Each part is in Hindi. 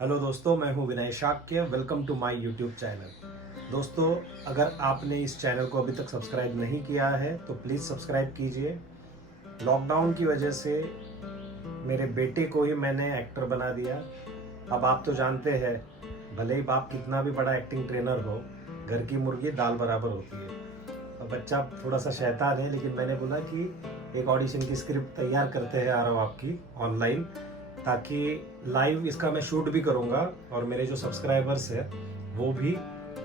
हेलो दोस्तों, मैं हूं Vinay Shakya. Welcome to my YouTube channel. दोस्तों, अगर आपने इस चैनल को अभी तक सब्सक्राइब नहीं किया है तो प्लीज़ सब्सक्राइब कीजिए। लॉकडाउन की वजह से मेरे बेटे को ही मैंने एक्टर बना दिया। अब आप तो जानते हैं, भले ही बाप कितना भी बड़ा एक्टिंग ट्रेनर हो, घर की मुर्गी दाल बराबर होती है। अब बच्चा थोड़ा सा शैतान है, लेकिन मैंने बोला कि एक ऑडिशन की स्क्रिप्ट तैयार करते हैं आ रहा हूँ आपकी ऑनलाइन, ताकि लाइव इसका मैं शूट भी करूँगा और मेरे जो सब्सक्राइबर्स हैं वो भी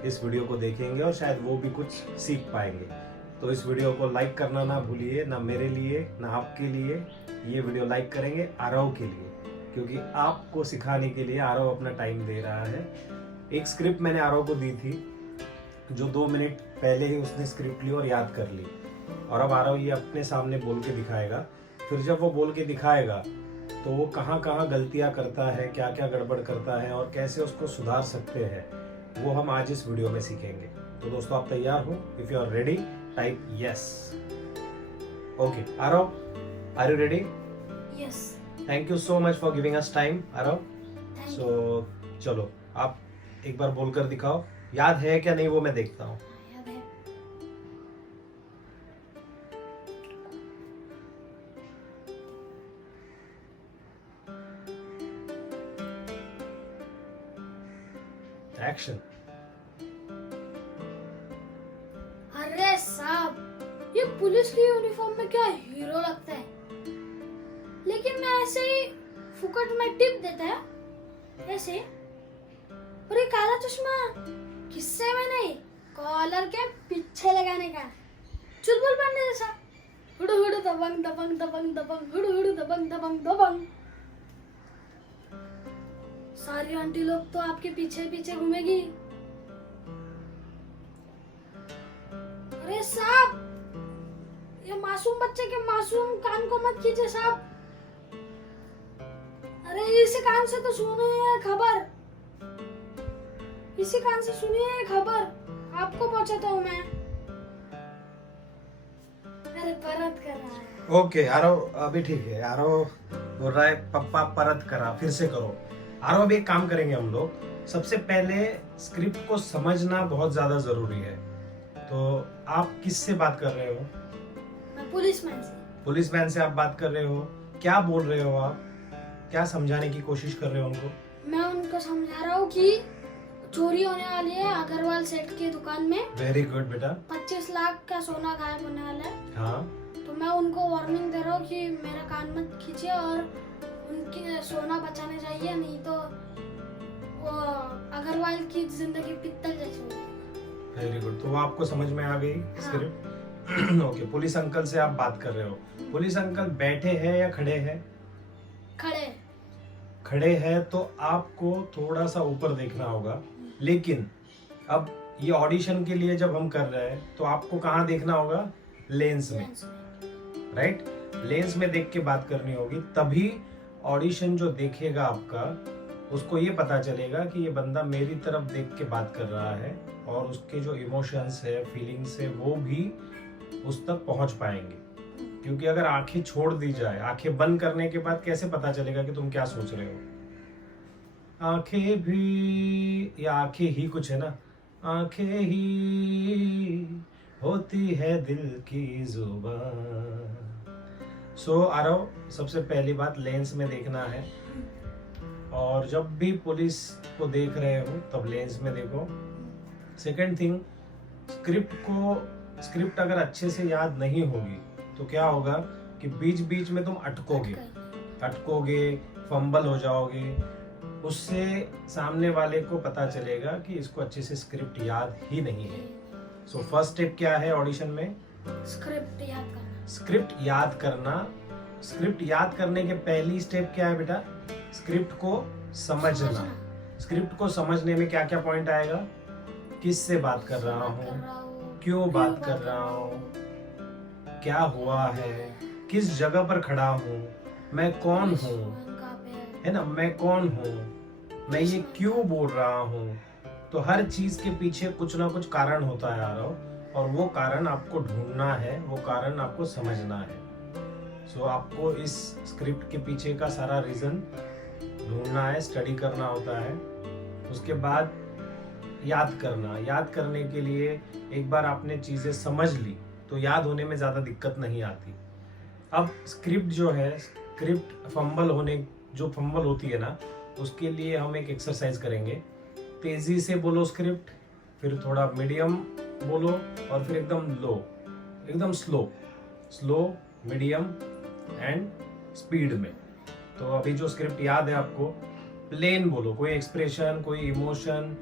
इस वीडियो को देखेंगे और शायद वो भी कुछ सीख पाएंगे। तो इस वीडियो को लाइक करना ना भूलिए, ना मेरे लिए ना आपके लिए। ये वीडियो लाइक करेंगे आरव के लिए, क्योंकि आपको सिखाने के लिए आरव अपना टाइम दे रहा है। एक स्क्रिप्ट मैंने आरव को दी थी, जो 2 मिनट पहले ही उसने स्क्रिप्ट ली और याद कर ली, और अब आरव ये अपने सामने बोल के दिखाएगा। फिर जब वो बोल के दिखाएगा तो वो कहाँ कहाँ गलतियाँ करता है, क्या क्या गड़बड़ करता है और कैसे उसको सुधार सकते हैं, वो हम आज इस वीडियो में सीखेंगे। तो दोस्तों, आप तैयार हो? If you are ready, type yes. Okay Aarav, are you ready? Yes. Thank you so much for giving us time Aarav. Thank you. So चलो, आप एक बार बोलकर दिखाओ। याद है क्या नहीं वो मैं देखता हूँ। याद है। एक्शन। अरे साहब, ये पुलिस की यूनिफॉर्म में क्या हीरो लगता है, लेकिन मैं ऐसे ही फुकट में टिप देता है ऐसे। और ये काला चश्मा किससे में नहीं, कॉलर के पीछे लगाने का, चुलबुल बनने जैसा। हुडू हुडू दबंग दबंग दबंग दबंग, हुडू हुडू दबंग दबंग दबंग। सारी आंटी लोग तो आपके पीछे पीछे घूमेगी। अरे साहब, ये मासूम बच्चे के मासूम कान को मत कीजिए साहब। अरे इसी कान से तो सुनिए खबर, इसी कान से सुनिए खबर, आपको पहुंचाता हूँ मैं। अरे परत कर रहा है। ओके आरव, अभी ठीक है। आरव बोल रहा है पप्पा परत करा, फिर से करो। आरव, अभी एक काम करेंगे हम लोग। सबसे पहले स्क्रिप्ट को समझना बहुत ज्यादा जरूरी है। तो आप किससे बात कर रहे हो? मैं पुलिसमैन से। पुलिसमैन से आप बात कर रहे हो? क्या बोल रहे हो आप? क्या समझाने की कोशिश कर रहे हो उनको? मैं उनको समझा रहा हूँ कि चोरी होने वाली है अग्रवाल सेठ की दुकान में। वेरी गुड बेटा। 25 लाख का सोना गायब होने वाला है। हाँ, तो मैं उनको वार्निंग दे रहा हूँ कि मेरा कान मत खींचिए और उनकी सोना बचाने चाहिए, नहीं तो वो अग्रवाल की जिंदगी पित्तल जैसी होगी। Very good. तो वो आपको समझ में आ गई स्क्रिप्ट? ओके, पुलिस अंकल से आप बात कर रहे हो। पुलिस अंकल बैठे हैं या खड़े हैं? खड़े। खड़े हैं तो आपको थोड़ा सा ऊपर देखना होगा। लेकिन अब ये ऑडिशन के लिए जब हम कर रहे हैं तो आपको कहाँ देखना होगा? लेंस में, राइट? लेंस में देख के बात करनी होगी, तभी ऑडिशन जो देखेगा आपका, उसको ये पता चलेगा कि ये बंदा मेरी तरफ देख के बात कर रहा है, और उसके जो इमोशंस है, फीलिंग्स है, वो भी उस तक पहुंच पाएंगे। क्योंकि अगर आंखें छोड़ दी जाए, आंखें बंद करने के बाद कैसे पता चलेगा कि तुम क्या सोच रहे हो? आंखें भी, या आंखें ही कुछ है ना, आंखें ही होती है दिल की जुबान। सो आरव, सबसे पहली बात लेंस में देखना है, और जब भी पुलिस को देख रहे हो तब लेंस में देखो। सेकंड थिंग, स्क्रिप्ट अगर अच्छे से याद नहीं होगी तो क्या होगा कि बीच बीच में तुम अटकोगे, फंबल हो जाओगे। उससे सामने वाले को पता चलेगा कि इसको अच्छे से स्क्रिप्ट याद ही नहीं है। सो फर्स्ट स्टेप क्या है ऑडिशन में? स्क्रिप्ट याद करना। स्क्रिप्ट याद करने के पहली स्टेप क्या है बेटा? स्क्रिप्ट को समझना। स्क्रिप्ट को समझने में क्या क्या पॉइंट आएगा? किससे बात कर रहा हूँ, क्यों बात कर रहा हूँ, क्या हुआ है, किस जगह पर खड़ा हूँ, मैं कौन हूँ, है ना, मैं कौन हूँ, मैं ये क्यों बोल रहा हूँ। तो हर चीज के पीछे कुछ ना कुछ कारण होता है आरव, और वो कारण आपको ढूंढना है, वो कारण आपको समझना है। सो आपको इस स्क्रिप्ट के पीछे का सारा रीजन ढूंढना है, स्टडी करना होता है, उसके बाद याद करना। याद करने के लिए एक बार आपने चीज़ें समझ ली तो याद होने में ज़्यादा दिक्कत नहीं आती। अब स्क्रिप्ट जो है, स्क्रिप्ट जो फंबल होती है ना, उसके लिए हम एक एक्सरसाइज करेंगे। तेज़ी से बोलो स्क्रिप्ट, फिर थोड़ा मीडियम बोलो और फिर एकदम लो, एकदम स्लो, मीडियम एंड स्पीड में। तो अभी जो स्क्रिप्ट याद है आपको, प्लेन बोलो, कोई एक्सप्रेशन, कोई इमोशन,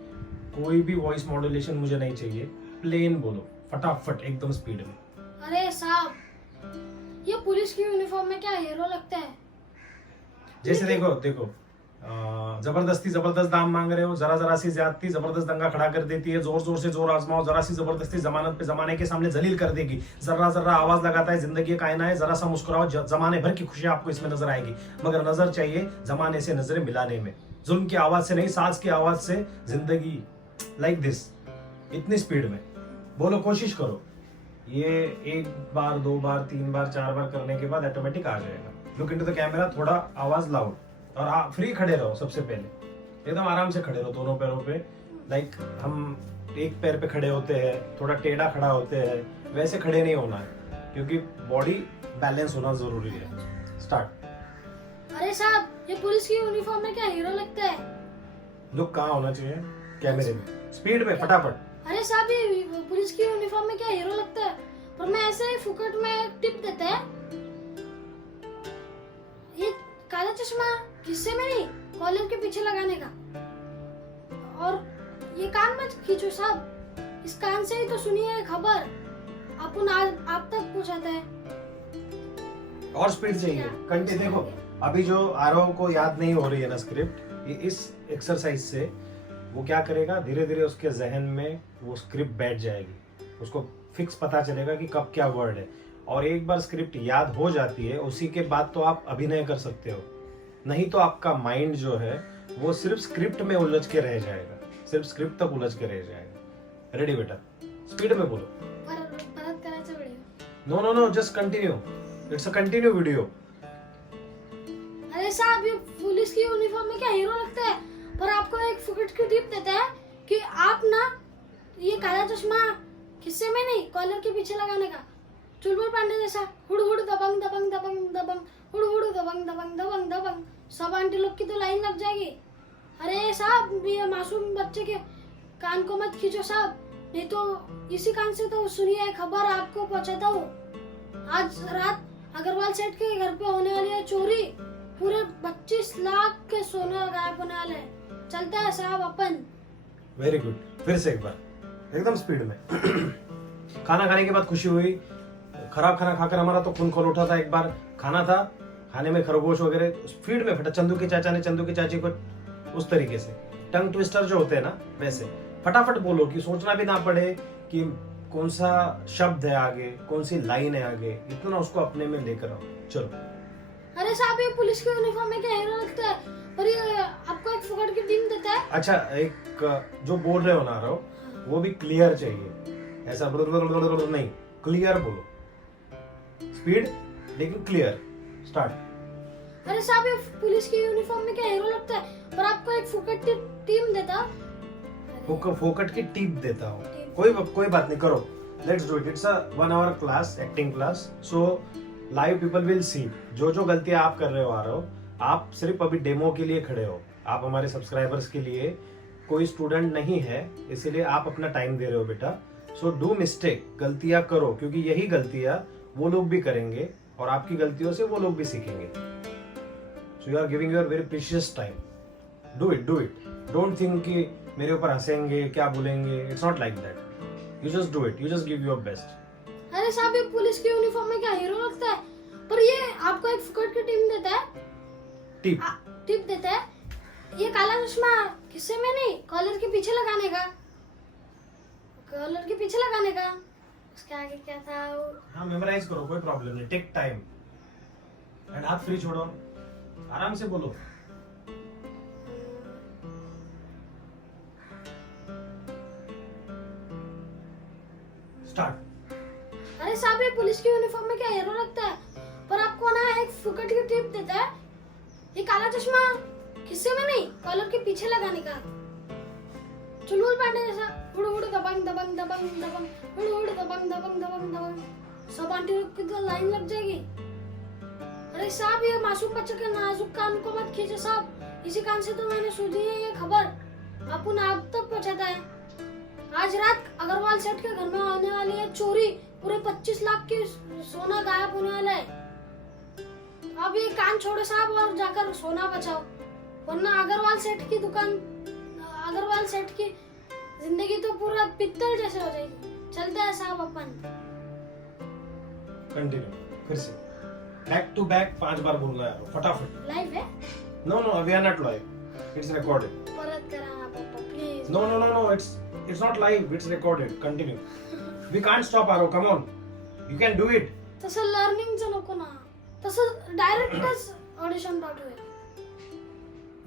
कोई भी वॉइस मॉड्यूलेशन मुझे नहीं चाहिए, प्लेन बोलो फटाफट एकदम स्पीड में। अरे साहब, ये पुलिस की यूनिफॉर्म में क्या हीरो लगता है? जैसे देखो जबरदस्त दाम मांग रहे हो, जरा सी ज्यादती जबरदस्त दंगा खड़ा कर देती है, जोर से जोर आजमाओ, जरा सी जबरदस्ती जमानत पे जमाने के सामने जलील कर देगी। जरा आवाज लगाता है जिंदगी का आईना है, जरा सा मुस्कुराओ, जमाने भर की खुशी आपको इसमें नजर आएगी। मगर नजर चाहिए जमाने से नजरें मिलाने में, जुल्म की आवाज से नहीं, सांस की आवाज से जिंदगी, लाइक दिस, इतनी स्पीड में बोलो, कोशिश करो। ये एक बार, 2 बार, 3 बार, 4 बार करने के बाद ऑटोमेटिक आ जाएगा। लुक इनटू द कैमरा, थोड़ा आवाज लाउड, और आप फ्री खड़े रहो। सबसे पहले एकदम आराम से खड़े रहो दोनों पैरों पे, लाइक हम एक पैर पे खड़े होते हैं, थोड़ा टेढ़ा खड़ा होते हैं, वैसे खड़े नहीं होना है, क्योंकि बॉडी बैलेंस होना जरूरी है। स्टार्ट। अरे साहब, ये पुलिस की यूनिफॉर्म में क्या हीरो लगता है? लुक कहाँ होना चाहिए? कैमरे में, स्पीड में, फटाफट। अरे साहब, ये पुलिस की यूनिफॉर्म में क्या हीरो लगता है? पर मैं ऐसे ही फुकट में टिप देते हैं। ये काला चश्मा किससे में नहीं, कॉलर के पीछे लगाने का। और ये कान मत खींचो साहब, इस कान से ही तो सुनिए खबर, आप तक पहुंचाता है। और स्पीड चाहिए, कंटिन्यू। देखो अभी जो आरव को याद नहीं हो रही है ना स्क्रिप्ट, ये इस एक्सरसाइज से वो क्या करेगा, धीरे धीरे उसके जहन में वो स्क्रिप्ट बैठ जाएगी, उसको फिक्स पता चलेगा कि कब क्या वर्ड है। और एक बार स्क्रिप्ट याद हो जाती है, उसी के बाद तो आप अभिनय कर सकते हो, नहीं तो आपका माइंड जो है वो सिर्फ स्क्रिप्ट में उलझ के रह जाएगा, सिर्फ स्क्रिप्ट तक उलझ के रह जाएगा। रेडी बेटा, स्पीड में बोलो। परत करायचं वेळ। No, just continue, it's a continue video. अरे साहब, ये पुलिस की यूनिफॉर्म में क्या हीरो लगता है? पर आपको एक फुकट की टिप देता है कि आप ना ये काला चश्मा खिस्से में नहीं, कॉलर के पीछे लगाने का। चुलबुल पांडे जैसा हुड़ हुड़ दबंग दबंग दबंग दबंग, हुड़ हुड़ दबंग दबंग दबंग दबंग, सब आंटी लोग की तो लाइन लग जाएगी। अरे साहब, ये मासूम बच्चे के कान को मत खींचो साहब, नहीं तो इसी कान से तो सुनिए खबर आपको पहुंचाता हूँ। आज रात अग्रवाल सेठ के घर पे होने वाली है चोरी, पूरे 25 लाख के सोने गायब होने वाले हैं। चलता है साहब अपन। वेरी गुड, फिर से एक बार एकदम स्पीड में। खाना खाने के बाद खुशी हुई, खराब खाना खाकर हमारा तो खून खोल उठा था। एक बार खाना था, खाने में खरगोश वगैरह, स्पीड में फटा। चंदू के चाचा ने चंदू की चाची को उस तरीके से टंग ट्विस्टर जो होते हैं ना, वैसे फटाफट बोलो कि सोचना भी ना पड़े कि कौन सा शब्द है आगे, कौन सी लाइन है आगे, इतना उसको अपने में लेकर आओ। चलो। अरे साहब, ये पुलिस की यूनिफॉर्म में क्या हीरो लगता है? पर ये आपको एक फुकट की टीम देता है। अच्छा, एक जो बोल रहे हो ना रहो, वो भी क्लियर चाहिए, ऐसा नहीं, क्लियर बोलो, स्पीड लेकिन क्लियर। स्टार्ट। अरे साहब, ये पुलिस की यूनिफॉर्म में क्या हीरो लगता है? पर आपको एक फुकट की टीम देता। फोकट की टिप देता हूँ, कोई बात नहीं, करो, let's do it. It's a 1 hour class, acting class, so live people will see. जो गलतियां आप कर रहे हो आ रहे हो, आप सिर्फ अभी डेमो के लिए खड़े हो, आप हमारे सब्सक्राइबर्स के लिए, कोई स्टूडेंट नहीं है, इसीलिए आप अपना टाइम दे रहे हो बेटा। सो डू मिस्टेक, गलतियां करो, क्योंकि यही गलतियां वो लोग भी करेंगे और आपकी गलतियों से वो लोग भी सीखेंगे। So you are giving your very precious time. Do it. Don't think कि मेरे ऊपर हंसेंगे, क्या बोलेंगे, it's not like that. You just do it, you just give your best. अरे साहब, ये पुलिस की यूनिफॉर्म में क्या हीरो लगता है? पर ये आपको एक फुकट की टीम देता है, टिप देता है। ये काला चश्मा किससे में नहीं, कॉलर के पीछे लगाने का। उसके आगे क्या था? हाँ, मेमोराइज करो, कोई प्रॉब्लम नहीं, टेक टाइम। एंड हाथ फ्री छोड़ो, आराम से बोलो। स्टार्ट। अरे साहब, ये पुलिस की यूनिफॉर्म में क्या हीरो लगता है? पर आपको ना एक फुकट की टिप देता है। ये काला चश्मा हिस्से में नहीं, कॉलर के पीछे लगाने का। चुलबुल पांडे जैसा हुड़ हुड़ दबंग दबंग दबंग दबंग, हुड़ हुड़ दबंग दबंग दबंग दबंग। सब आंटी लोग की तो लाइन लग जाएगी। अरे साहब, ये मासूम बच्चे के नाजुक कान को मत खींचे साहब। इसी कान से तो मैंने सुनी है ये खबर, अपन आप तक पहुंचाता है। आज रात अग्रवाल सेठ के घर में होने वाली है चोरी। पूरे 25 लाख की सोना गायब होने वाला है। अब ये कान छोड़ो साहब और जाकर सोना बचाओ, वरना अग्रवाल सेठ की दुकान, अग्रवाल सेठ की जिंदगी तो पूरा पित्तल जैसे हो जाएगी। चलते हैं साहब अपन। कंटिन्यू फिर से, बैक टू बैक 5 बार बोलना है फटाफट। लाइव है? No no, we are not live, it's recorded. परत कराना पापा please. No no no no, it's not live, it's recorded. Continue. We can't stop, Aro. Come on, you can do it. तसं लर्निंगचं नको ना, तसं डायरेक्टच audition पाठवूया.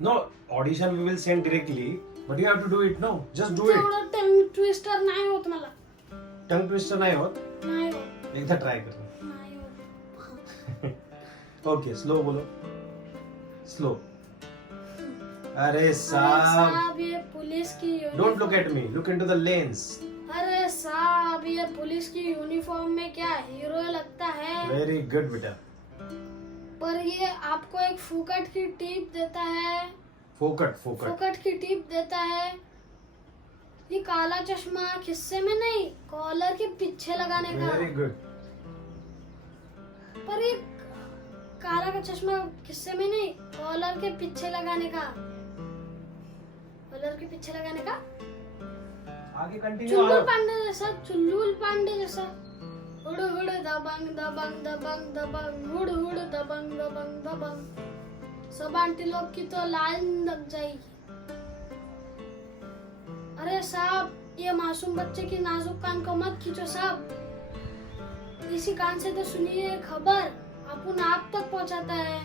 No, audition we will send directly, but you have to do it. No, just do it. तेवढं टंग ट्विस्टर नाही होत मला. Tongue twister नाही होत. नाही होत. एकदा ट्राय कर. नाही होत. Okay, slow बोलो. Slow. अरे अरे साहब, साहब, ये पुलिस की don't look at me. Look into the lens. अरे साहब, ये पुलिस की यूनिफॉर्म में क्या हीरो लगता है. Very good बेटा. पर ये आपको एक फुकट की टिप देता है. फोकट फोकट. फुकट की टिप देता है. ये काला चश्मा खिस्से में नहीं, कॉलर के पीछे लगाने का. Very good. पर ये काला का चश्मा खिस्से में नहीं, कॉलर के पीछे लगाने का. कॉलर के पीछे लगाने का. आगे कंटिन्यू. चुल्लुल पांडे जैसा, चुल्लुल पांडे जैसा. हुड़ हुड़ दबंग दबंग दबंग दबंग, हुड़ हुड़ दबंग दबंग दबंग. सब आंटी लोग की तो लाइन लग जाएगी. अरे साहब, ये मासूम बच्चे की नाजुक कान को मत खींचो साहब. इसी कान से तो सुनिए खबर, अपन आप तक पहुंचाता है.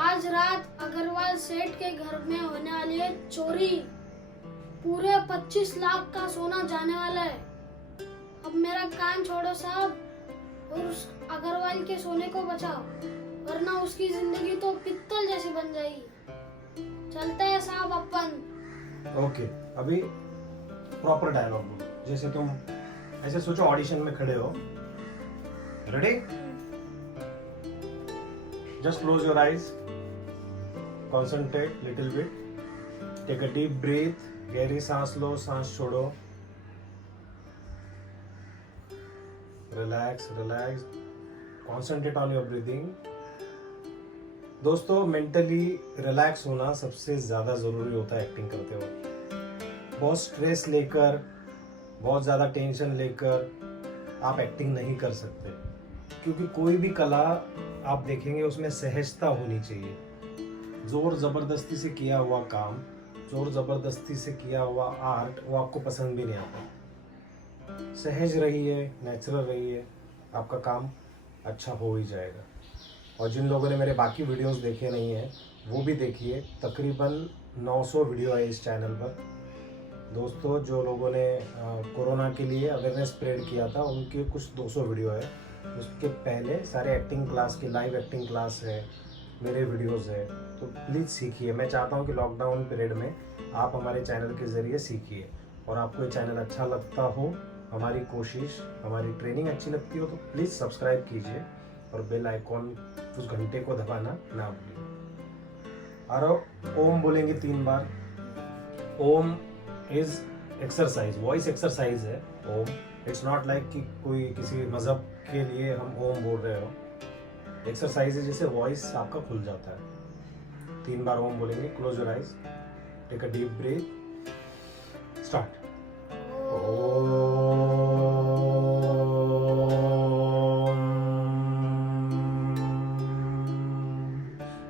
आज रात अग्रवाल सेठ के घर में होने वाली है चोरी. पूरे 25 लाख का सोना जाने वाला है. अब मेरा कान छोड़ो साहब और उस अग्रवाल के सोने को बचाओ, वरना उसकी जिंदगी तो पित्तल जैसी बन जाएगी. चलते हैं साहब अपन. ओके, अभी प्रॉपर डायलॉग बोलो. जैसे तुम ऐसे सोचो ऑडिशन में खड़े हो. Ready? Just close your eyes, concentrate little bit, take a deep breath. गहरी सांस लो, सांस छोड़ो. Relax relax, concentrate on your breathing. दोस्तों, मेंटली रिलैक्स होना सबसे ज्यादा जरूरी होता है एक्टिंग करते वक्त. बहुत स्ट्रेस लेकर, बहुत ज्यादा टेंशन लेकर आप एक्टिंग नहीं कर सकते, क्योंकि कोई भी कला आप देखेंगे उसमें सहजता होनी चाहिए. जोर जबरदस्ती से किया हुआ काम, जोर जबरदस्ती से किया हुआ आर्ट, वो आपको पसंद भी नहीं आता. सहज रहिए, नेचुरल रहिए, आपका काम अच्छा हो ही जाएगा. और जिन लोगों ने मेरे बाकी वीडियोस देखे नहीं हैं, वो भी देखिए. तकरीबन 900 वीडियो है इस चैनल पर. दोस्तों, जो लोगों ने कोरोना के लिए अवेयरनेस स्प्रेड किया था, उनके कुछ 200 वीडियो है. उसके पहले सारे एक्टिंग क्लास के लाइव एक्टिंग क्लास है, मेरे वीडियोस है. तो प्लीज़ सीखिए. मैं चाहता हूँ कि लॉकडाउन पीरियड में आप हमारे चैनल के ज़रिए सीखिए. और आपको ये चैनल अच्छा लगता हो, हमारी कोशिश, हमारी ट्रेनिंग अच्छी लगती हो, तो प्लीज़ सब्सक्राइब कीजिए और बेल आइकॉन, उस घंटे को दबाना ना भूलिए. और ओम बोलेंगे 3 बार. ओम इज एक्सरसाइज, वॉइस एक्सरसाइज है ओम. इट्स नॉट लाइक कि कोई किसी मजहब के लिए हम ओम बोल रहे हो. एक्सरसाइज है जिससे वॉइस आपका खुल जाता है. 3 बार ओम बोलेंगे. Close your eyes, take a deep breath, start.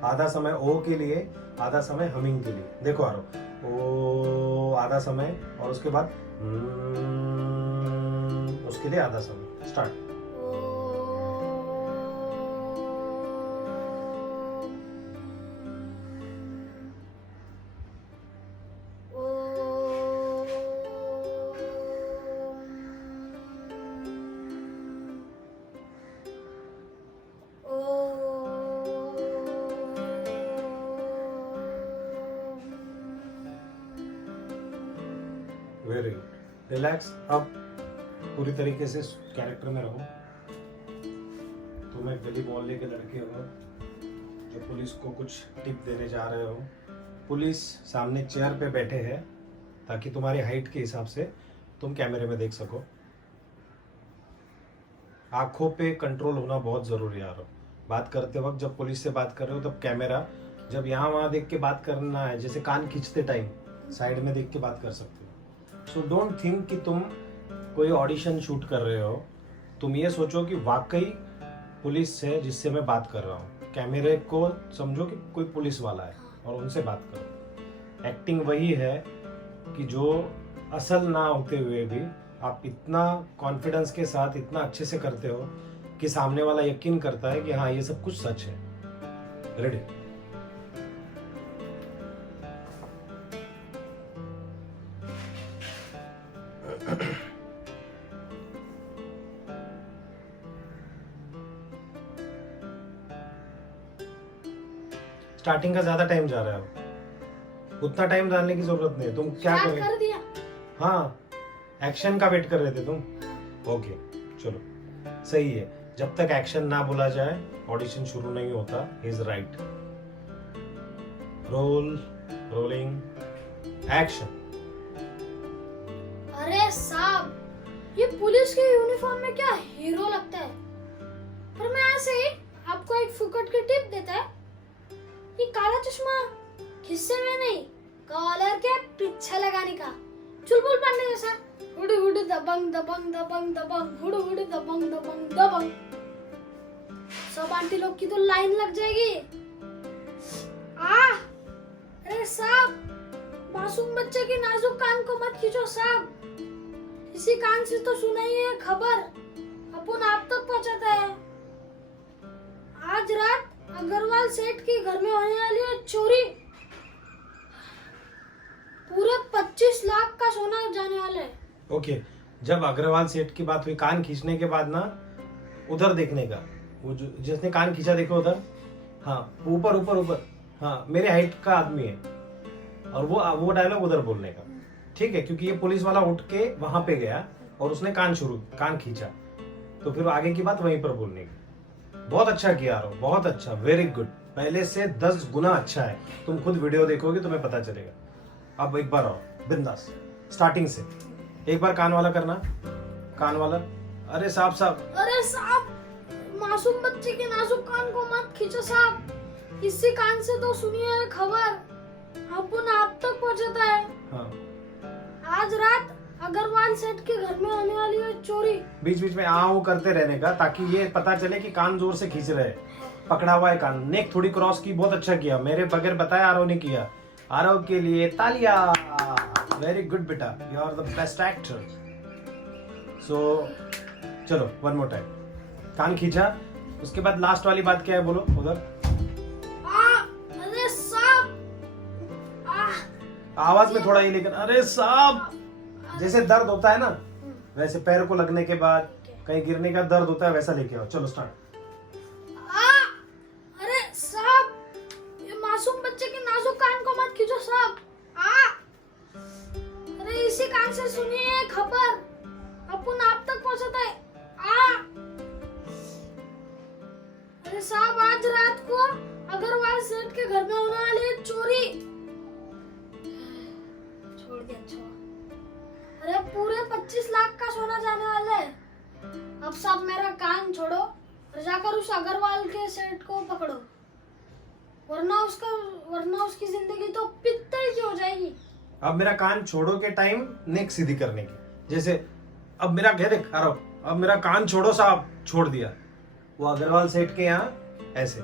आधा समय ओ के लिए, आधा समय हमिंग के लिए. देखो आ रहा ओ, आधा समय, और उसके बाद उसके लिए आधा समय. स्टार्ट. Very good, relax. अब पूरी तरीके से कैरेक्टर में रहो। तुम एक गली मोहल्ले के लड़के हो जो पुलिस को कुछ टिप देने जा रहे हो। पुलिस सामने चेयर पे बैठे हैं ताकि तुम्हारी हाइट के हिसाब से तुम कैमरे में देख सको। आंखों पे कंट्रोल होना बहुत जरूरी है यार। बात करते वक्त जब पुलिस से बात कर रहे हो तब कैमरा जब यहाँ वहाँ देख के बात करना है, जैसे कान खींचते टाइम साइड में देख के बात कर सकते हो। सो डोंट थिंक कि तुम कोई ऑडिशन शूट कर रहे हो। तुम ये सोचो कि वाकई पुलिस है जिससे मैं बात कर रहा हूँ। कैमरे को समझो कि कोई पुलिस वाला है और उनसे बात करो। एक्टिंग वही है कि जो असल ना होते हुए भी आप इतना कॉन्फिडेंस के साथ इतना अच्छे से करते हो कि सामने वाला यकीन करता है कि हाँ ये सब कुछ सच है। रेडी? स्टार्टिंग का ज्यादा टाइम जा रहा है, उतना टाइम डालने की जरूरत नहीं है। तुम क्या स्टार्ट कर कर दिया। हाँ, एक्शन का वेट कर रहे थे तुम। ओके चलो, सही है। जब तक एक्शन ना बोला जाए ऑडिशन शुरू नहीं होता। Is right. Roll, rolling, action. अरे साहब, ये पुलिस के यूनिफॉर्म में क्या हीरो लगता है। पर मैं ऐसे ही आपको एक फुकट की टिप देता है कि काला चश्मा खिस्से में नहीं, कॉलर के पीछे लगाने का। चुलबुल पढ़ने जैसा। हुडू हुडू दबंग दबंग दबंग दबंग, हुडू हुडू दबंग दबंग दबंग। सब आंटी लोग की तो लाइन लग जाएगी। अरे साहब, मासूम बच्चे के नाजुक कान को मत खींचो साहब। इसी कान से तो सुनाई है खबर, अपन आप तक पहुंचाता है। आज रात अग्रवाल सेठ के घर में होने वाली है चोरी। पूरे 25 लाख का सोना जाने वाला है। ओके, जब अग्रवाल सेठ की बात हुई कान खींचने के बाद ना, उधर देखने का, वो जो जिसने कान खींचा देखो उधर। हाँ, ऊपर ऊपर ऊपर। हाँ, मेरे हाइट का आदमी है। और वो डायलॉग उधर बोलने का, ठीक है? क्योंकि ये पुलिस वाला उठ के वहां पे गया और उसने कान खींचा, तो फिर आगे की बात वहीं पर बोलने की। बहुत अच्छा किया यार, बहुत अच्छा, वेरी गुड। पहले से 10 गुना अच्छा है। तुम खुद वीडियो देखोगे तुम्हें पता चलेगा। अब एक बार आओ बिंदास, स्टार्टिंग से एक बार कान वाला करना। कान वाला। अरे साहब अरे साहब, मासूम बच्चे के नाजुक कान को मत खींचो साहब। इसी कान से तो सुनिए खबर, अपन आप तक पहुंचाता है। हाँ, आज रात अग्रवाल सेठ के घर में होने वाली है चोरी। बीच बीच में आओ करते रहने का ताकि ये पता चले कि कान जोर से खींच रहे हैं। पकड़ा हुआ है कान, नेक थोड़ी क्रॉस की। बहुत अच्छा किया, मेरे बगैर बताया आरव ने किया। आरव के लिए तालियां। वेरी गुड बेटा, you are the best actor. So चलो वन मोर टाइम। कान खींचा, उसके बाद लास्ट वाली बात क्या है बोलो उधर। अरे साहब, आवाज में थोड़ा ही, लेकिन अरे साहब जैसे दर्द होता है ना, वैसे पैर को लगने के बाद कहीं गिरने का दर्द होता है, वैसा लेके आओ। चलो स्टार्ट। अरे साहब, ये मासूम बच्चे के नाजुक कान को मत खींचो साहब। अरे इसी कान से सुनिए खबर, अपन आप तक पहुंचाता है। अरे साहब, आज रात को अग्रवाल सेठ के घर में होने वाली है चोरी। छोड़ दिया, छोड़। अरे पूरे 25 लाख का सोना जाने वाला है। अब सब मेरा कान छोड़ो और जाकर उस अग्रवाल के सेठ को पकड़ो, वरना उसकी जिंदगी तो पित्तल की हो जाएगी। अब मेरा कान छोड़ो के टाइम नेक सीधी करने की, जैसे अब मेरा कह देख रहा हूं, अब मेरा कान छोड़ो साहब, छोड़ दिया। वो अग्रवाल सेठ के यहाँ ऐसे।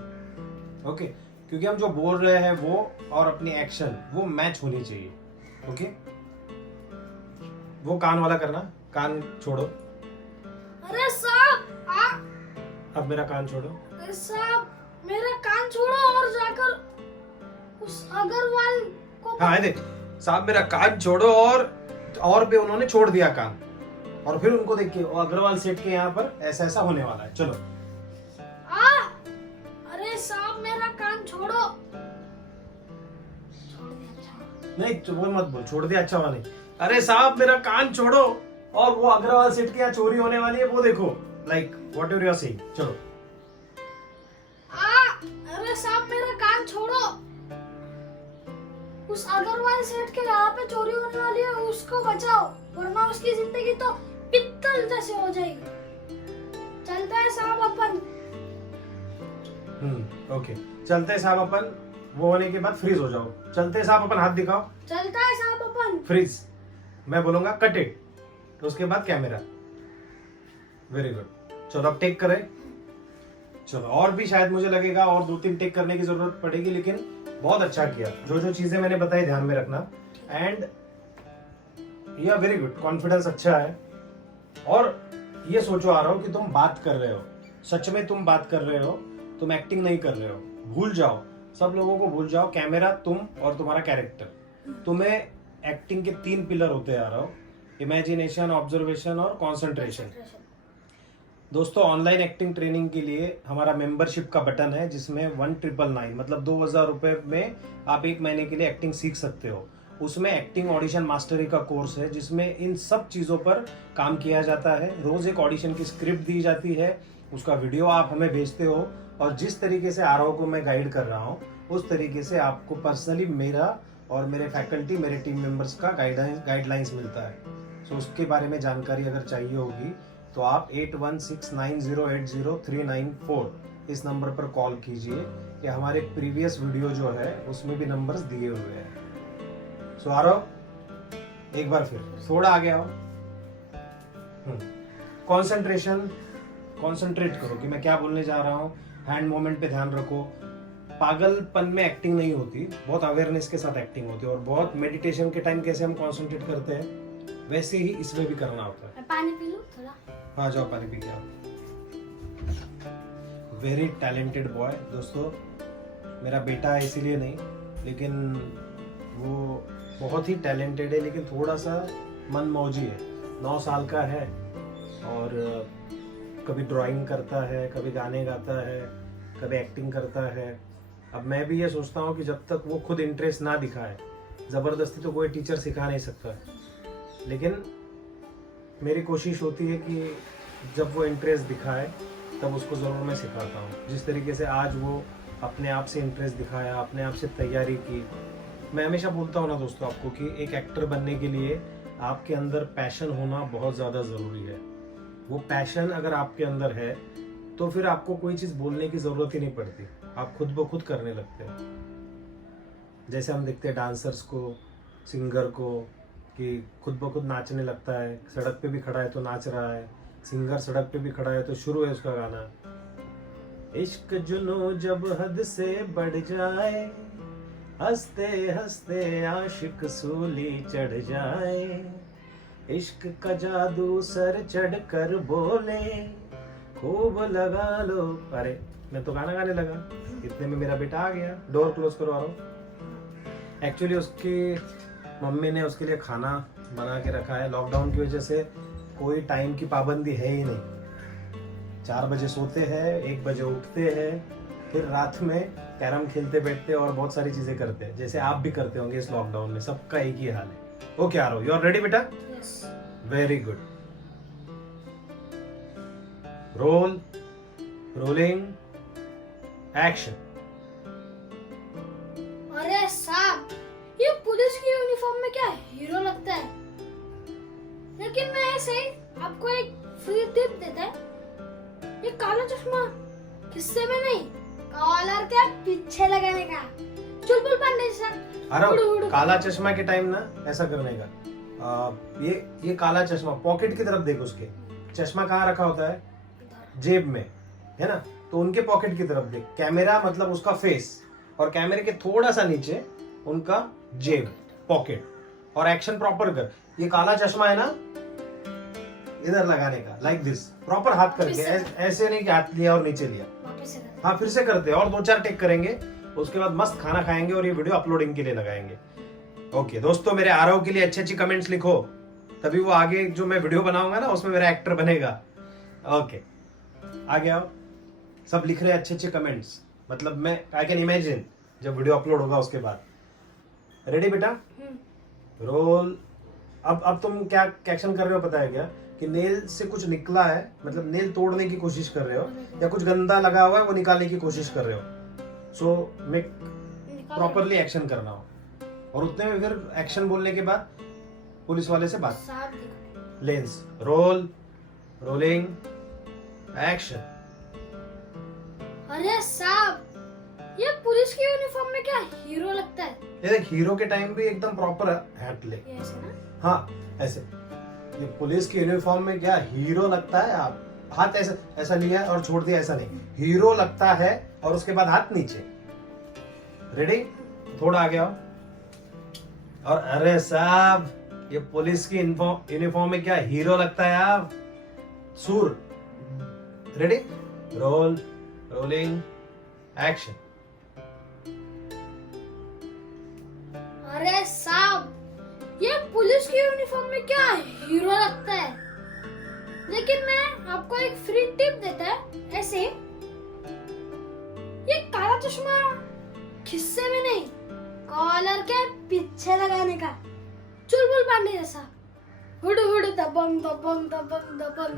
ओके, क्योंकि हम जो बोल रहे हैं वो और अपनी एक्शन वो मैच होनी चाहिए। ओके, वो कान वाला करना। कान छोड़ो। अरे साहब, अब मेरा कान छोड़ो। अरे साहब, मेरा कान छोड़ो और जाकर उस अग्रवाल को। हाँ देख साहब, मेरा कान छोड़ो। और भी उन्होंने छोड़ दिया कान, और फिर उनको देख के अग्रवाल सेठ के यहाँ पर ऐसा ऐसा होने वाला है। चलो। अरे साहब, मेरा कान छोड़ो। छोड़ दिया, अच्छा। नहीं वो मत बोल, छोड़ दिया अच्छा हुआ नहीं। अरे साहब मेरा कान छोड़ो। और वो अग्रवाल सेठ की यहाँ चोरी होने वाली है, वो देखो। Like what you are saying. चलो। अरे साहब मेरा कान छोड़ो। उस अग्रवाल सेठ के यहाँ पे चोरी होने वाली है, उसको बचाओ, वरना उसकी जिंदगी तो पित्तल जैसे हो जाएगी। चलता है साहब अपन। ओके चलते हैं साहब अपन। वो होने के बाद फ्रीज हो जाओ। चलते हैं साहब अपन, हाथ दिखाओ। चलता है साहब अपन। फ्रीज। मैं बोलूंगा कट इट, तो उसके बाद कैमरा। Very good. चलो अब टेक करें। चलो, और भी शायद मुझे लगेगा और 2-3 टेक करने की जरूरत पड़ेगी, लेकिन बहुत अच्छा किया। जो जो चीजें मैंने बताई ध्यान में रखना। एंड ये वेरी गुड, कॉन्फिडेंस अच्छा है। और ये सोचो आ रहा हो कि तुम बात कर रहे हो, सच में तुम बात कर रहे हो, तुम एक्टिंग नहीं कर रहे हो। भूल जाओ, सब लोगों को भूल जाओ। कैमरा, तुम और तुम्हारा कैरेक्टर। तुम्हें एक्टिंग के 3 पिलर होते आ रहा हो, इमेजिनेशन, ऑब्जर्वेशन और कॉन्सेंट्रेशन। दोस्तों, ऑनलाइन एक्टिंग ट्रेनिंग के लिए हमारा मेंबरशिप का बटन है, जिसमें 1999 मतलब 2000 रुपए में आप 1 महीने के लिए एक्टिंग सीख सकते हो। उसमें एक्टिंग ऑडिशन मास्टरी का कोर्स है, जिसमें इन सब चीज़ों पर काम किया जाता है। रोज एक ऑडिशन की स्क्रिप्ट दी जाती है, उसका वीडियो आप हमें भेजते हो, और जिस तरीके से आरओ को मैं गाइड कर रहा हूँ, उस तरीके से आपको पर्सनली मेरा और मेरे फैकल्टी, मेरे टीम मेंबर्स का गाइडलाइंस मिलता है। सो उसके बारे में जानकारी अगर चाहिए होगी तो आप 8169080394 इस नंबर पर कॉल कीजिए, या हमारे प्रीवियस वीडियो जो है उसमें भी नंबर्स दिए हुए हैं। सो आरव, एक बार फिर थोड़ा आगे आओ। कंसंट्रेट करो कि मैं क्या बोलने जा रहा हूँ। हैंड मूवमेंट पे ध्यान रखो। पागलपन में एक्टिंग नहीं होती, बहुत अवेयरनेस के साथ एक्टिंग होती है। और बहुत मेडिटेशन के टाइम कैसे हम कंसंट्रेट करते हैं, वैसे ही इसमें भी करना होता है। मैं पानी पी लूं थोड़ा? हाँ जाओ, पानी पी के आओ। Very talented boy. दोस्तों, मेरा बेटा है इसीलिए नहीं, लेकिन वो बहुत ही टैलेंटेड है, लेकिन थोड़ा सा मनमौजी है। 9 साल का है और कभी ड्राइंग करता है, कभी गाने गाता है, कभी एक्टिंग करता है। अब मैं भी ये सोचता हूँ कि जब तक वो खुद इंटरेस्ट ना दिखाए, ज़बरदस्ती तो कोई टीचर सिखा नहीं सकता, लेकिन मेरी कोशिश होती है कि जब वो इंटरेस्ट दिखाए तब उसको ज़रूर मैं सिखाता हूँ। जिस तरीके से आज वो अपने आप से इंटरेस्ट दिखाया, अपने आप से तैयारी की। मैं हमेशा बोलता हूँ ना दोस्तों आपको कि एक एक्टर बनने के लिए आपके अंदर पैशन होना बहुत ज़्यादा ज़रूरी है। वो पैशन अगर आपके अंदर है तो फिर आपको कोई चीज़ बोलने की ज़रूरत ही नहीं पड़ती, आप खुद ब खुद करने लगते हैं। जैसे हम देखते हैं डांसर्स को, सिंगर को, कि खुद ब खुद नाचने लगता है। सड़क पे भी खड़ा है तो नाच रहा है, सिंगर सड़क पे भी खड़ा है तो शुरू है उसका गाना। इश्क जुनू जब हद से बढ़ जाए, हंसते हंसते आशिक सूली चढ़ जाए, इश्क का जादू सर चढ़ कर बोले, खूब लगा लो। अरे मैं तो गाना गाने लगा, इतने में मेरा बेटा आ गया। डोर क्लोज करो आ रहा हूँ। एक्चुअली उसकी मम्मी ने उसके लिए खाना बना के रखा है। लॉकडाउन की वजह से कोई टाइम की पाबंदी है ही नहीं। 4 बजे सोते हैं, 1 बजे उठते हैं, फिर रात में कैरम खेलते बैठते हैं और बहुत सारी चीजें करते हैं, जैसे आप भी करते होंगे इस लॉकडाउन में। सबका एक ही हाल है। Okay Aaro, you are ready बेटा? Yes. Very good. Roll, rolling, action. अरे साहब, ये पुलिस की यूनिफॉर्म में क्या हीरो लगता है, लेकिन मैं ऐसे ही आपको एक फ्री टिप देता है। ये काला चश्मा किस्से में नहीं, कॉलर के पीछे लगाने का। चुलबुल पांडे सर। अरे काला चश्मा के टाइम ना ऐसा करने का। ये काला चश्मा पॉकेट की तरफ देखो उसके। चश्मा कहाँ रखा होता है? जेब में, है ना? तो उनके पॉकेट की तरफ देख। कैमरा मतलब उसका फेस, और कैमरे के थोड़ा सा नीचे उनका जेब, पॉकेट। और एक्शन प्रॉपर कर। ये काला चश्मा है ना, इधर लगाने का, लाइक दिस, प्रॉपर हाथ करके। ऐसे नहीं कि हाथ लिया और नीचे लिया। हाँ, फिर से करते हैं और 2-4 टेक करेंगे। उसके बाद मस्त खाना खाएंगे और ये वीडियो अपलोडिंग के लिए लगाएंगे। ओके दोस्तों, मेरे आरव के लिए अच्छी कमेंट्स लिखो, तभी वो आगे जो मैं वीडियो बनाऊंगा ना उसमें मेरा एक्टर बनेगा। ओके, आगे आओ। सब लिख रहे हैं अच्छे कमेंट्स, मतलब मैं आई कैन इमेजिन जब वीडियो अपलोड होगा उसके बाद। रेडी बेटा? रोल, अब तुम क्या एक्शन कर रहे हो पता है क्या, कि नेल से कुछ निकला है, मतलब नेल तोड़ने की कोशिश कर रहे हो, या कुछ गंदा लगा हुआ है वो निकालने की कोशिश कर रहे हो। सो मेक प्रॉपरली एक्शन करना हो, और उतने में फिर एक्शन बोलने के बाद पुलिस वाले से बात। साफ दिखा। Lens roll, rolling, action. अरे साहब, ये पुलिस की यूनिफॉर्म में क्या हीरो लगता है? ये देख, हीरो के टाइम भी एकदम प्रॉपर हैट ले। ये ऐसे ना? हाँ ऐसे। ये पुलिस की यूनिफॉर्म में क्या हीरो लगता है? आप हाथ ऐसा ऐसा लिया और छोड़ दिया, ऐसा नहीं। हीरो लगता है और उसके बाद हाथ नीचे। रेडी? थोड़ा आगे आओ। और अरे साहब, ये पुलिस की यूनिफॉर्म में क्या हीरो लगता है आप? Sure. Ready? Roll, rolling, action. अरे साहब, ये पुलिस की यूनिफॉर्म में क्या हीरो लगता है? लेकिन मैं आपको एक फ्री टिप देता है, ऐसे ये काला चश्मा खिस्से में नहीं, कॉलर के पीछे लगाने का, चुलबुल पांडे जैसा। हुड हुड दबंग दबंग दबंग दबंग।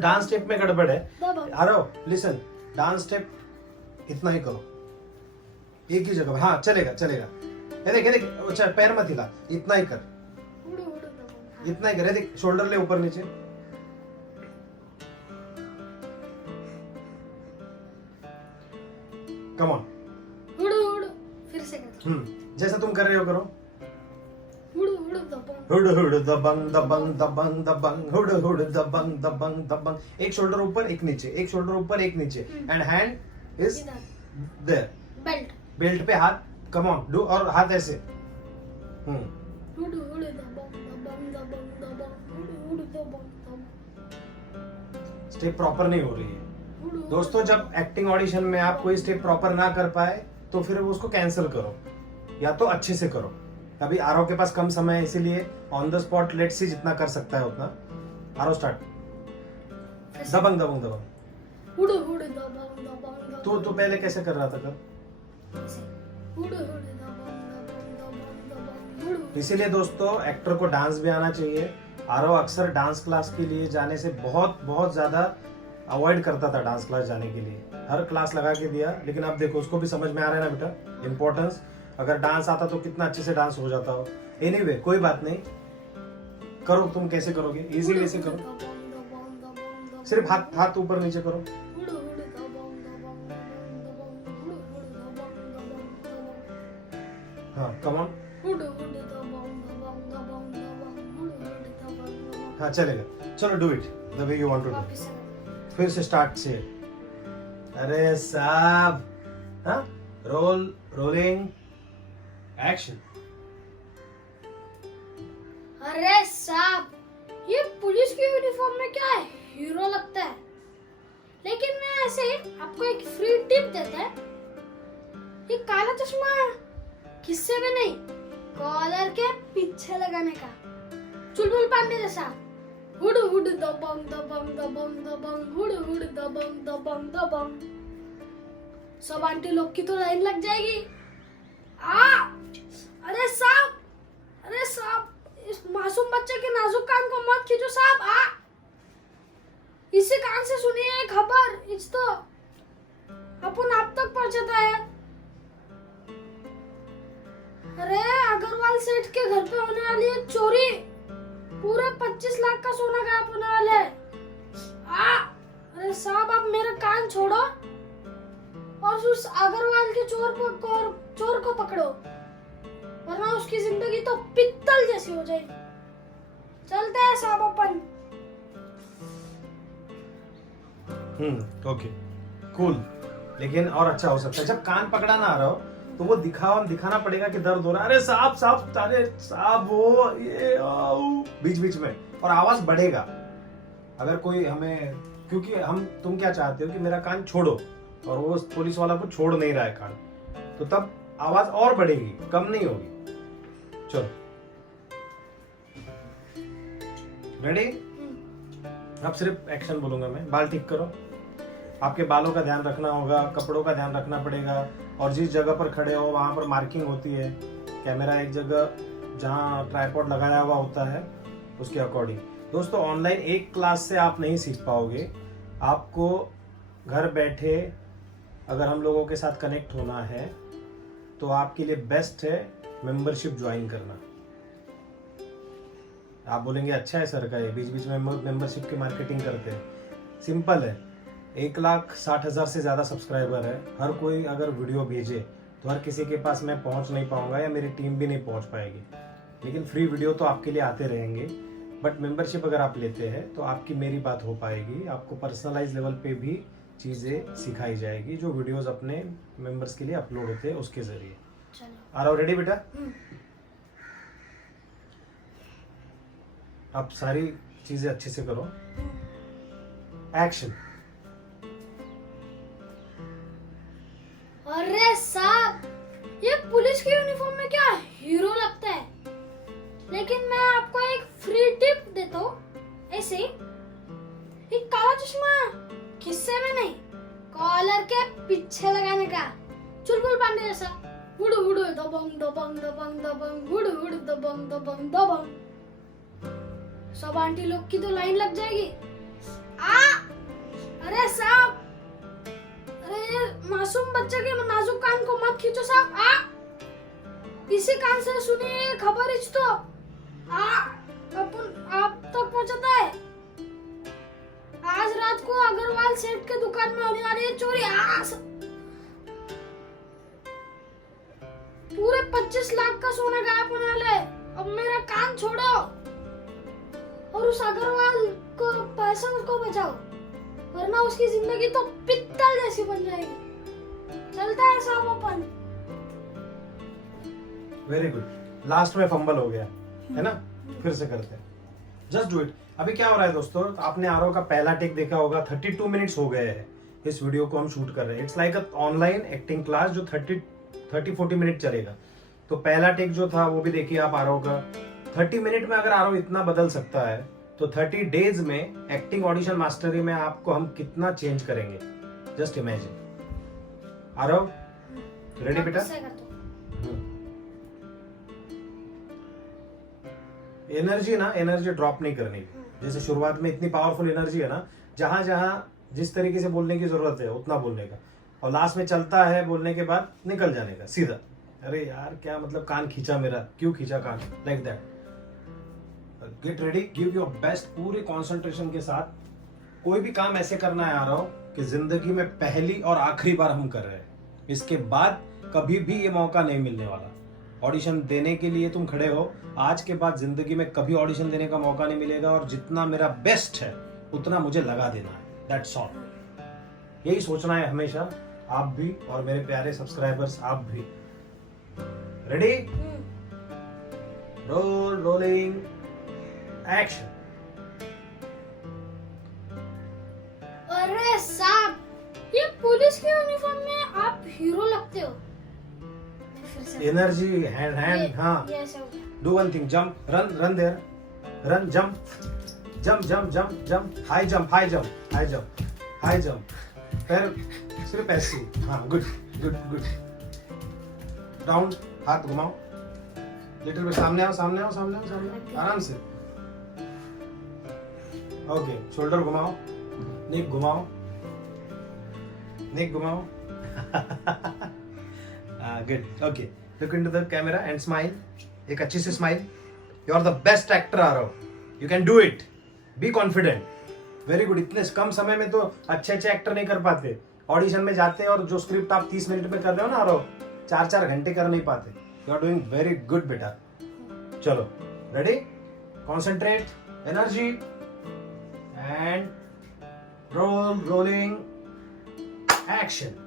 डांस स्टेप में गड़बड़ है। दबंग। अरे लिसन, डांस स्टेप इतना ही करो, एक ही जगह। हाँ चलेगा चलेगा। ये देख, अच्छा पैर मत हिला, इतना ही कर, हुड हुड दबंग। इतना ही कर। ये देख, शोल्डर ले ऊपर नीचे। कम ऑन। हुड हुड, फिर से कर। जैसा तुम कर रहे हो करो। हुड हुड दबंग। हुड हुड दबंग दबंग दबंग दबंग, हुड हुड दबंग दबंग दबंग। एक शोल्डर ऊपर एक नीचे, एक शोल्डर ऊपर एक नीचे, एंड हैंड इज इधर देयर। बेल्ट। बेल्ट पे हाथ, कम ऑन डू, और हाथ ऐसे। हुड हुड दबंग दबंग दबंग दबंग, हुड हुड दबंग दबंग। स्टेप प्रॉपर नहीं हो रही है हुड हुड। दोस्तों। जब एक्टिंग ऑडिशन में आप कोई स्टेप प्रॉपर ना कर पाए तो फिर उसको कैंसिल करो, या तो अच्छे से करो। अभी आरव के पास कम समय है, इसीलिए on the spot let's see जितना कर सकता है उतना। आरव स्टार्ट। दबंग दबंग दबंग। हुड हुड दबंग दबंग। तू पहले कैसे कर रहा था कर? ऐसे। हुड हुड दबंग दबंग दबंग दबंग, हुड हुड। इसीलिए दोस्तों एक्टर को डांस भी आना चाहिए। आरव अक्सर डांस क्लास के लिए जाने से बहुत बहुत ज्यादा अवॉइड करता था, डांस क्लास जाने के लिए। हर क्लास लगा के दिया, लेकिन अब देखो उसको भी समझ में आ रहा है ना बेटा इंपॉर्टेंस। अगर डांस आता तो कितना अच्छे से डांस हो जाता हो। एनीवे कोई बात नहीं, करो। तुम कैसे करोगे? इजी वे से करो, दबंग दबंग दबंग दबंग। सिर्फ हाथ ऊपर नीचे करो। हुड हुड दबंग दबंग दबंग, हुड हुड दबंग दबंग दबंग। हाँ कम ऑन। हुड हुड दबंग दबंग दबंग दबंग, हुड हुड दबंग दबंग। हाँ चलेगा, चलो do it the way you want to do. वापस से करो। फिर से स्टार्ट से। अरे साहब, हाँ रोल, रोलिंग, एक्शन। अरे साहब, ये पुलिस की यूनिफॉर्म में क्या हीरो लगता है? लेकिन मैं ऐसे आपको एक फ्री टिप देता है, ये काला चश्मा खिस्से में नहीं, कॉलर के पीछे लगाने का, चुलबुल पांडे जैसा। हुड हुड दबंग दबंग दबंग दबंग, हुड हुड दबंग दबंग दबंग। सब आंटी लोग की तो लाइन लग जाएगी। अरे साहब, अरे साहब, इस मासूम बच्चे के नाजुक कान को मत खींचो साहब। इसी कान से सुनिए खबर, इस तो अपन आप तक पहुंचता है। अरे अग्रवाल सेठ के घर पे होने वाली है चोरी, पूरे 25 लाख का सोना गायब होने वाला है। अरे साहब, आप मेरा कान छोड़ो और उस अग्रवाल के चोर को पकड़ो, वरना उसकी जिंदगी तो पित्तल जैसी हो जाएगी। चलते हैं साहब अपन। Okay cool. लेकिन और अच्छा हो सकता है जब कान पकड़ा ना आ रहा हो तो वो दिखाना पड़ेगा कि दर्द हो रहा है। अरे साहब, अरे साहब, वो ये बीच बीच में, और आवाज बढ़ेगा। अगर कोई हमें, क्योंकि तुम क्या चाहते हो कि मेरा कान छोड़ो, और वो पुलिस वाला को छोड़ नहीं रहा है कान, तो तब आवाज और बढ़ेगी, कम नहीं होगी। चलो रेडी? अब सिर्फ एक्शन बोलूंगा मैं। बाल ठीक करो, आपके बालों का ध्यान रखना होगा, कपड़ों का ध्यान रखना पड़ेगा, और जिस जगह पर खड़े हो वहां पर मार्किंग होती है। कैमरा एक जगह जहाँ ट्राइपॉड लगाया हुआ होता है उसके अकॉर्डिंग। दोस्तों ऑनलाइन एक क्लास से आप नहीं सीख पाओगे, आपको घर बैठे अगर हम लोगों के साथ कनेक्ट होना है तो आपके लिए बेस्ट है मेंबरशिप ज्वाइन करना। आप बोलेंगे अच्छा है सर का ये बीच बीच में मेंबरशिप की मार्केटिंग करते हैं। सिंपल है, 1,60,000 से ज़्यादा सब्सक्राइबर है। हर कोई अगर वीडियो भेजे तो हर किसी के पास मैं पहुंच नहीं पाऊंगा या मेरी टीम भी नहीं पहुंच पाएगी, लेकिन फ्री वीडियो तो आपके लिए आते रहेंगे। बट मेंबरशिप अगर आप लेते हैं तो आपकी मेरी बात हो पाएगी, आपको पर्सनलाइज लेवल पे भी चीज़ें सिखाई जाएगी जो वीडियोस अपने मेंबर्स के लिए अपलोड होते हैं उसके ज़रिए। चलो आ रहा हो रेडी बेटा? अब सारी चीज़ें अच्छे से करो। एक्शन। अरे साहब, ये पुलिस की यूनिफॉर्म में क्या हीरो लगता है, लेकिन मैं आपको एक फ्री टिप देता हूँ। ऐसे एक काला चश्मा खिस्से में नहीं, कॉलर के पीछे लगाने का, चुलबुल पांडे जैसा। हुड़ हुड़ दबंग दबंग दबंग दबंग, हुड़ हुड़ दबंग दबंग दबंग। सब आंटी लोग की तो लाइन लग जाएगी। अरे साहब, अरे मासूम बच्चे के नाजुक कान को मत खींचो साहब। इसी कान से सुनिए खबर इच तो अपन आप तक पहुंचता है। आज रात को अग्रवाल सेठ के दुकान में होने वाली है चोरी। पूरे 25 लाख का सोना गायब होने वाला है। अब मेरा कान छोड़ो और उस अग्रवाल को पैसा उसको बचाओ, वरना उसकी जिंदगी तो पित्तल जैसी बन जाएगी। चलता है साहब अपन। Very good. लास्ट में फंबल हो गया है ना, फिर से करते हैं। Just do it. अभी क्या हो रहा है दोस्तों, आपने आरओ का पहला टेक देखा होगा। 32 मिनट्स हो गए हैं इस वीडियो को हम शूट कर रहे हैं। It's like a online acting class जो 30-40 मिनट चलेगा। तो पहला टेक जो था वो भी देखिए आप आरओ का। 30 मिनट में अगर आरओ इतना बदल सकता है तो 30 डेज में एक्टिंग ऑडिशन मास्टरी में आपको हम कितना चेंज करेंगे, जस्ट इमेजिन। आरव रेडी बेटा? एनर्जी ना, एनर्जी ड्रॉप नहीं करनी। जैसे शुरुआत में इतनी पावरफुल एनर्जी है ना, जहां जहां जिस तरीके से बोलने की जरूरत है उतना बोलने का, और लास्ट में चलता है बोलने के बाद निकल जाने का सीधा। अरे यार क्या मतलब कान खींचा मेरा, क्यों खींचा कान, like that. Get ready, give your best, पूरे कंसंट्रेशन के साथ। कोई भी काम ऐसे करना है आ रहा हो कि जिंदगी में पहली और आखिरी बार हम कर रहे हैं, इसके बाद कभी भी ये मौका नहीं मिलने वाला। ऑडिशन देने के लिए तुम खड़े हो, आज के बाद जिंदगी में कभी ऑडिशन देने का मौका नहीं मिलेगा, और जितना मेरा बेस्ट है उतना मुझे लगा देना है, दैट्स ऑल। यही सोचना है हमेशा, आप भी और मेरे प्यारे सब्सक्राइबर्स आप भी। Ready, rolling action. अरे साहब, ये पुलिस की यूनिफॉर्म में आप हीरो लगते हो। एनर्जी हैंड हाँ। Do one thing, jump, run there, run, jump, jump jump jump jump, high jump high jump high jump high jump, पैर सिर्फ ऐसे, हाँ गुड गुड गुड। डाउन, हाथ घुमाओ, लिटिल बिट, सामने आओ सामने आओ सामने आओ सामने, आराम से। ओके, शोल्डर घुमाओ, नेक घुमाओ, नेक घुमाओ। Good, okay, look into the camera and smile, एक अच्छी सी smile. You are the best actor Aarav, you can do it, be confident. Very good. इतने कम समय में तो अच्छे अच्छे एक्टर नहीं कर पाते, ऑडिशन में जाते हैं और जो स्क्रिप्ट आप 30 मिनट में कर रहे हो ना आरव, 4-4 घंटे कर नहीं पाते। You are doing very good बेटा। चलो ready, concentrate, energy and rolling action.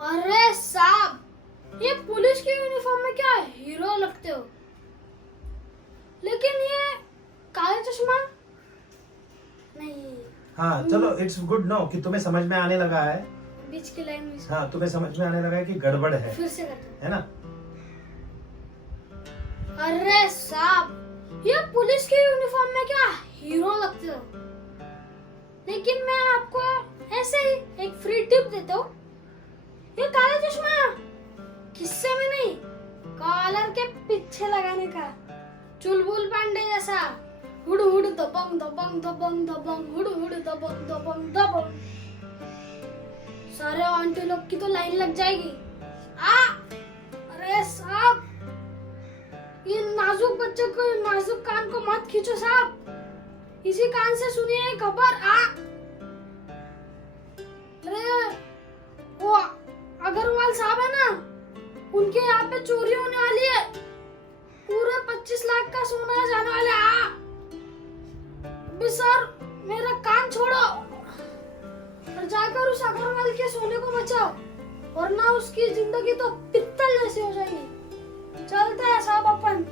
अरे साहब, ये पुलिस की यूनिफॉर्म में क्या हीरो लगते हो, लेकिन ये काला चश्मा नहीं। हाँ चलो, इट्स गुड नो कि तुम्हें समझ में आने लगा है, बीच की लाइन में। हाँ तुम्हें समझ में आने लगा है कि गड़बड़ है, फिर से करते है ना? अरे साहब, ये पुलिस की यूनिफॉर्म में क्या हीरो लगते हो, लेकिन मैं आपको ऐसे ही एक फ्री टिप देता हूँ। ये काला चश्मा किस्से में नहीं, पीछे लगाने का, चुलबुल पांडे जैसा हुड हुड दबंग दबंग दबंग दबंग हुड हुड दबंग दबंग दबंग। सारे आंटी लोग की तो लाइन लग जाएगी। अरे साहब, ये नाजुक बच्चे को नाजुक कान को मत खींचो साहब, इसी कान से सुनिए खबर। अरे वो अग्रवाल साहब है ना, उनके यहाँ पे चोरी होने वाली है, पूरे 25 लाख का सोना जाने वाला है। अभी सर मेरा कान छोड़ो और जाकर उस अग्रवाल के सोने को बचाओ, वरना उसकी जिंदगी तो पित्तल जैसी हो जाएगी। चलते हैं साहब अपन।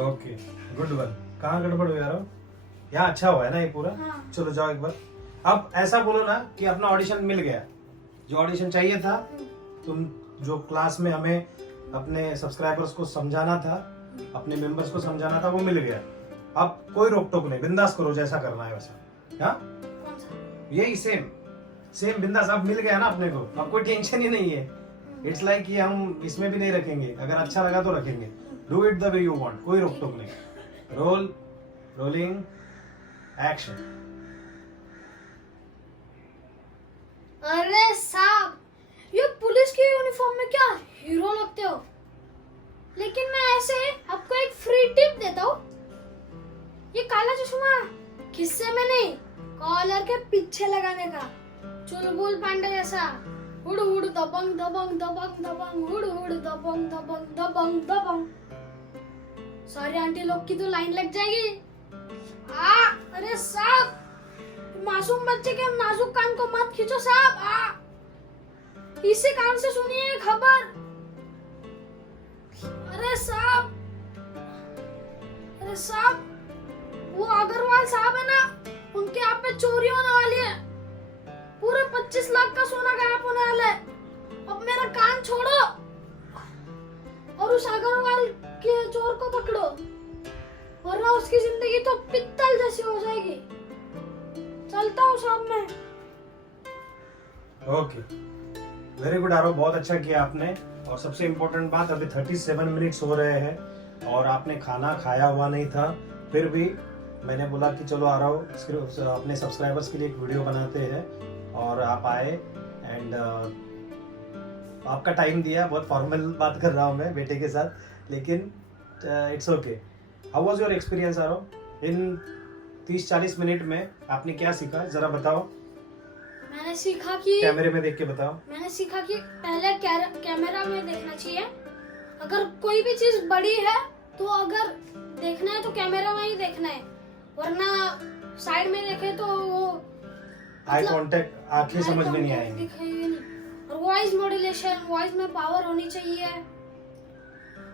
Okay, good one. कहाँ गड़बड़ हो यार? यहाँ अच्छा हुआ है ना ये पूरा? हाँ। चलो जाओ एक बार। अब ऐसा बोलो ना कि अपना ऑडिशन मिल गया, जो ऑडिशन चाहिए था, तुम जो क्लास में हमें अपने सब्सक्राइबर्स को समझाना था, अपने मेंबर्स को समझाना था, वो मिल गया। अब कोई रोक टोक नहीं, बिंदास करो जैसा करना है वैसा। हाँ, यही सेम सेम बिंदास। अब मिल गया ना अपने को, अब कोई टेंशन ही नहीं है। इट्स लाइक कि हम इसमें भी नहीं रखेंगे, अगर अच्छा लगा तो रखेंगे। Do it the way you want, कोई रोक टोक नहीं। Rolling action. अरे साहब, ये पुलिस की यूनिफॉर्म में क्या हीरो लगते हो, लेकिन मैं ऐसे आपको एक फ्री टिप देता हूँ। ये काला चश्मा खिस्से में नहीं, कॉलर के पीछे लगाने का, चुलबुल पांडे जैसा हुड हुड दबंग दबंग दबंग दबंग हुड हुड दबंग दबंग दबंग दबंग। सारी आंटी लोग की तो लाइन लग जाएगी। अरे साहब, मासूम बच्चे के नाजुक कान को मत खींचो साहब, इसी कान से सुनिए खबर। अरे साहब, वो अग्रवाल साहब है ना, उनके यहाँ पे चोरी होने वाली है, पूरे 25 लाख का सोना गायब होने वाला है। अब मेरा कान छोड़ो और उस अग्रवाल के चोर को पकड़ो, वरना उसकी जिंदगी तो पित्तल जैसी हो जाएगी। चलता हूँ साहब मैं। ओके, वेरी गुड आरो, बहुत अच्छा किया आपने। और सबसे इम्पोर्टेंट बात, अभी 37 मिनट्स हो रहे हैं और आपने खाना खाया हुआ नहीं था, फिर भी मैंने बोला कि चलो आ रहा हूँ अपने सब्सक्राइबर्स के लिए एक वीडियो बनाते हैं, और आप आए एंड आपका टाइम दिया। बहुत फॉर्मल बात कर रहा हूँ मैं बेटे के साथ, लेकिन it's okay. How was your experience आरो? इन 30-40 मिनट में आपने क्या सीखा, जरा बताओ। मैंने सीखा कि कैमरे में देख के बताओ। मैंने सीखा कि पहले कैमरा में देखना चाहिए। अगर कोई भी चीज बड़ी है तो अगर देखना है तो कैमरा में ही देखना है, वरना साइड में देखे तो वो आई कांटेक्ट आंखें समझ में नहीं आएंगी। दिखेगी नहीं। और वॉइस मॉड्यूलेशन, वॉइस में पावर होनी चाहिए,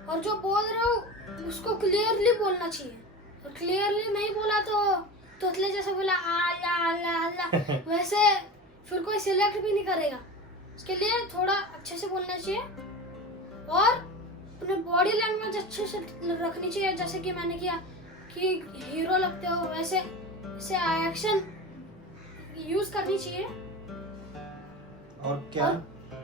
और जो बोल रहे हो उसको क्लियरली बोलना चाहिए। और क्लियरली नहीं बोला तो तोतले जैसे बोला आला आला आला वैसे फिर कोई सिलेक्ट भी नहीं करेगा। उसके लिए थोड़ा अच्छे से बोलना चाहिए और अपने बॉडी लैंग्वेज अच्छे से रखनी चाहिए, जैसे कि मैंने किया कि हीरो लगते हो, वैसे एक्शन यूज करनी चाहिए। और क्या?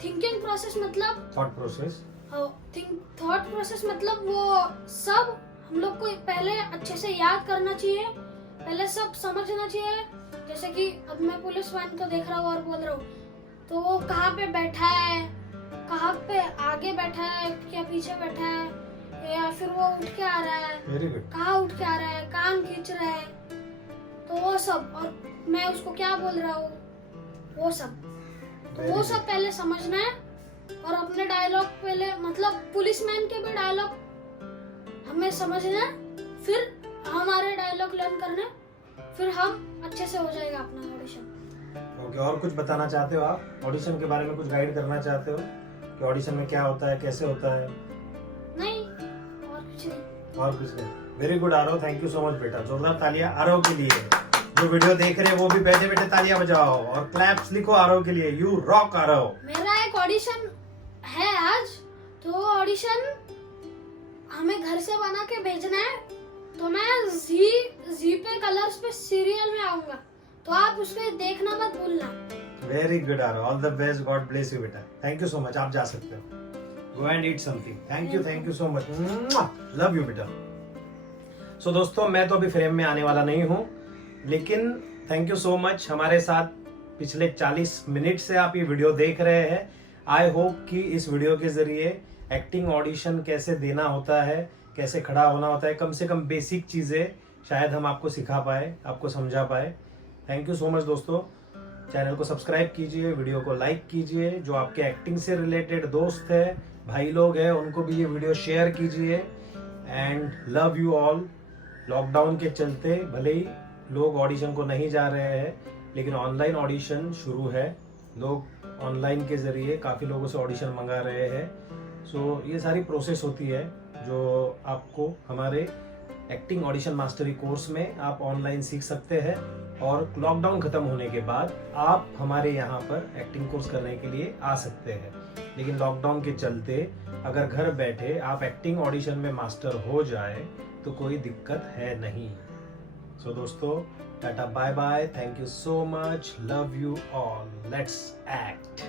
थिंकिंग प्रोसेस मतलब थॉट प्रोसेस। थॉट प्रोसेस मतलब वो सब हम लोग को पहले अच्छे से याद करना चाहिए, पहले सब समझना चाहिए। जैसे कि अब मैं पुलिस वाहन को देख रहा हूँ और बोल रहा हूँ, तो वो कहाँ पे बैठा है, कहाँ पे आगे बैठा है, क्या पीछे बैठा है, या फिर वो उठ के आ रहा है, वेरी गुड। कहाँ उठ के आ रहा है, कान खींच रहा है, तो वो सब, और मैं उसको क्या बोल रहा हूँ, वो सब, तो वो सब पहले समझना है। और अपने डायलॉग पहले, मतलब पुलिसमैन के भी डायलॉग हमें समझना है, फिर हमारे डायलॉग लर्न करने, फिर हम अच्छे से हो जाएगा अपना ऑडिशन। ओके, और कुछ बताना चाहते हो आप ऑडिशन के बारे में? कुछ गाइड करना चाहते हो कि ऑडिशन में क्या होता है, कैसे होता है? नहीं, और कुछ नहीं। और कुछ नहीं। Very good Aarav, thank you so much बेटा। जोरदार तालियां आरव के लिए। जो वीडियो देख रहे हैं वो भी बैठे बैठे तालियां बजाओ और क्लैप्स लिखो आरव के लिए। You rock Aarav. मेरा एक ऑडिशन है आज, तो ऑडिशन हमें घर से बना के भेजना है, तो मैं जी पे कलर्स पे सीरियल में आऊंगा, तो आप उसमें देखना मत भूलना। Very good Aarav, all the best, God bless you बेटा। Thank you so much. आप जा सकते हो। Go and eat something. Thank you so much. Love you बेटा. So दोस्तों, मैं तो अभी फ्रेम में आने वाला नहीं हूँ, लेकिन थैंक यू सो मच हमारे साथ पिछले 40 मिनट से आप ये वीडियो देख रहे हैं. आई होप कि इस वीडियो के जरिए एक्टिंग ऑडिशन कैसे देना होता है, कैसे खड़ा होना होता है, कम से कम बेसिक चीज़ें शायद हम आपको सिखा पाए, आपको समझा पाए. थैंक यू सो मच दोस्तों. चैनल को सब्सक्राइब कीजिए, वीडियो को लाइक कीजिए. जो आपके एक्टिंग से रिलेटेड दोस्त है, भाई लोग हैं, उनको भी ये वीडियो शेयर कीजिए. And love you all. Lockdown के चलते भले ही लोग ऑडिशन को नहीं जा रहे हैं, लेकिन ऑनलाइन ऑडिशन शुरू है. लोग ऑनलाइन के जरिए काफ़ी लोगों से ऑडिशन मंगा रहे हैं. सो ये सारी प्रोसेस होती है जो आपको हमारे एक्टिंग ऑडिशन मास्टरी कोर्स में आप ऑनलाइन सीख सकते हैं. और लॉकडाउन खत्म होने के बाद आप हमारे यहाँ पर एक्टिंग कोर्स करने के लिए आ सकते हैं. लेकिन लॉकडाउन के चलते अगर घर बैठे आप एक्टिंग ऑडिशन में मास्टर हो जाए तो कोई दिक्कत है नहीं. सो दोस्तों, tata bye bye. Thank you so much. Love you all. Let's act.